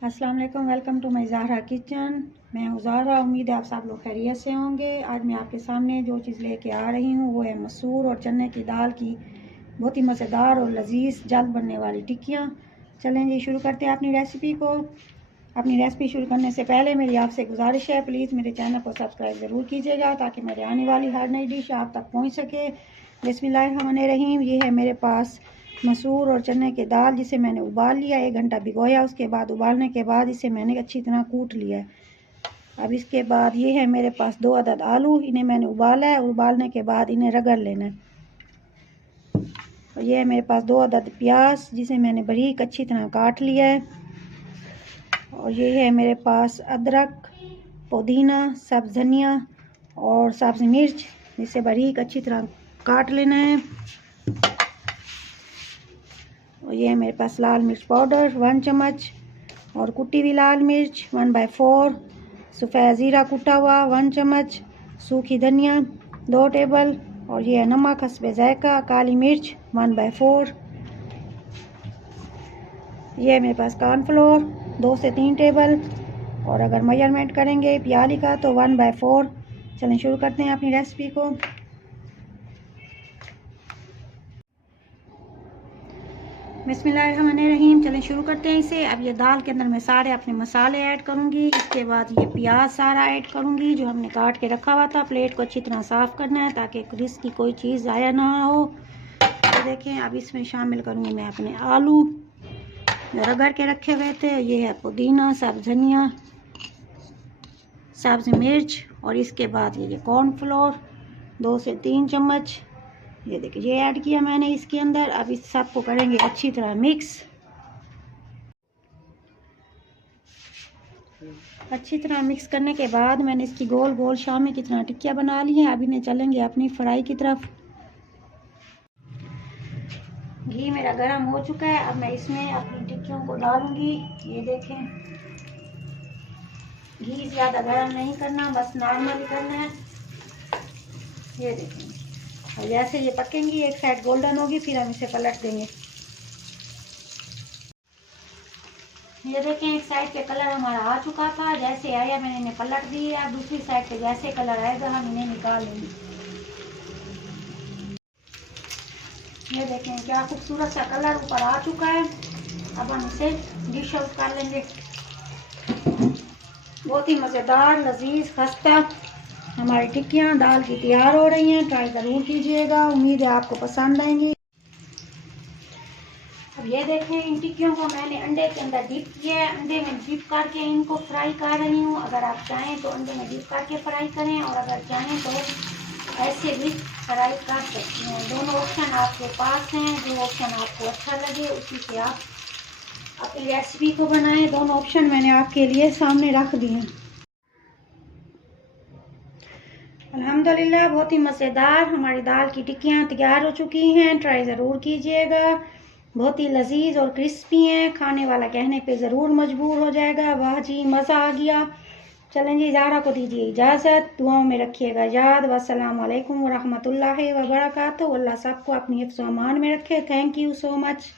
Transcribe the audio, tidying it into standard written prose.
अस्सलाम वालेकुम, welcome to my Zahra kitchen. मैं हूँ ज़हरा। उम्मीद है आप सब लोग खैरियत से होंगे। आज मैं आपके सामने जो चीज़ लेके आ रही हूँ वो है मसूर और चने की दाल की बहुत ही मज़ेदार और लजीज जल्द बनने वाली टिक्कियाँ। चलें जी, शुरू करते हैं अपनी रेसिपी को। अपनी रेसिपी शुरू करने से पहले मेरी आपसे गुजारिश है, प्लीज़ मेरे चैनल को सब्सक्राइब ज़रूर कीजिएगा ताकि मेरे आने वाली हर नई डिश आप तक पहुँच सके। बिस्मिल्लाहिर्रहमानिर्रहीम। ये है मेरे पास मसूर और चने की दाल, जिसे मैंने उबाल लिया, 1 घंटा भिगोया। उसके बाद उबालने के बाद इसे मैंने अच्छी तरह कूट लिया है। अब इसके बाद ये है मेरे पास 2 अदद आलू, इन्हें मैंने उबाला है। उबालने के बाद इन्हें रगड़ लेना है। और ये है मेरे पास 2 अदद प्याज, जिसे मैंने बारीक अच्छी तरह काट लिया है। और ये है मेरे पास अदरक, पुदीना, सब्ज़ धनिया और सब्ज़ मिर्च, जिसे बारीक अच्छी तरह काट लेना है। और ये है मेरे पास लाल मिर्च पाउडर 1 चम्मच और कुटी हुई लाल मिर्च 1/4, सफ़ेद ज़ीरा कुटा हुआ 1 चम्मच, सूखी धनिया 2 टेबल, और ये है नमक हस्बे ज़ायका, काली मिर्च 1/4। ये है मेरे पास कॉर्नफ्लोर 2 से 3 टेबल, और अगर मेजरमेंट करेंगे प्याली का तो 1/4। चलें शुरू करते हैं अपनी रेसिपी को। बिस्मिल्लाहिर्रहमानिर्रहीम। चलें शुरू करते हैं इसे। अब ये दाल के अंदर मैं सारे अपने मसाले ऐड करूँगी। इसके बाद ये प्याज सारा ऐड करूँगी जो हमने काट के रखा हुआ था। प्लेट को अच्छी तरह साफ़ करना है ताकि क्रिस की कोई चीज़ ज़ाया ना हो। तो देखें, अब इसमें शामिल करूँगी मैं अपने आलू जो रगड़ के रखे हुए थे। ये है पुदीना, सब्ज़ धनिया, सब्ज़ मिर्च, और इसके बाद ये कॉर्नफ्लोर 2 से 3 चम्मच, ये देखिए ये ऐड किया मैंने इसके अंदर। अब इस सब को करेंगे अच्छी तरह मिक्स। अच्छी तरह मिक्स करने के बाद मैंने इसकी गोल गोल शामी की तरह टिक्कियाँ बना ली हैं। अब इन्हें चलेंगे अपनी फ्राई की तरफ। घी मेरा गर्म हो चुका है। अब मैं इसमें अपनी टिक्कियों को डालूंगी। ये देखें, घी ज़्यादा गर्म नहीं करना, बस नॉर्मल करना है। ये देखें, और जैसे ये पकेंगी, एक साइड गोल्डन होगी, फिर हम इसे पलट देंगे। ये देखें, एक साइड के कलर हमारा आ चुका था, जैसे आया मैंने इन्हें पलट दिए। अब दूसरी साइड पे जैसे कलर आएगा हम इन्हें निकाल लेंगे। ये देखें क्या खूबसूरत सा कलर ऊपर आ चुका है। अब हम इसे डिश आउट कर लेंगे। बहुत ही मज़ेदार लजीज खस्ता हमारी टिक्कियाँ दाल की तैयार हो रही हैं। ट्राई ज़रूर कीजिएगा, उम्मीद है आपको पसंद आएंगी। अब ये देखें, इन टिक्कियों को मैंने अंडे के अंदर डिप किया है। अंडे में डिप करके इनको फ्राई कर रही हूँ। अगर आप चाहें तो अंडे में डिप करके फ्राई करें, और अगर चाहें तो ऐसे भी फ्राई कर सकते हैं। दोनों ऑप्शन आपके पास हैं, जो ऑप्शन आपको अच्छा लगे उसी से आप अपनी रेसिपी को बनाएं। दोनों ऑप्शन मैंने आपके लिए सामने रख दिए। अल्हम्दुलिल्लाह बहुत ही मज़ेदार हमारी दाल की टिक्कियाँ तैयार हो चुकी हैं। ट्राई ज़रूर कीजिएगा, बहुत ही लजीज और क्रिस्पी हैं। खाने वाला कहने पे ज़रूर मजबूर हो जाएगा, वाह जी मज़ा आ गया। चलें जी, ज़हरा को दीजिए इजाज़त, दुआओं में रखिएगा याद। वस्सलामु अलैकुम वरहमतुल्लाहि वबरकातुहू। अल्लाह सबको अपनी हिफ्ज़-ओ-अमान में रखे। Thank you so much.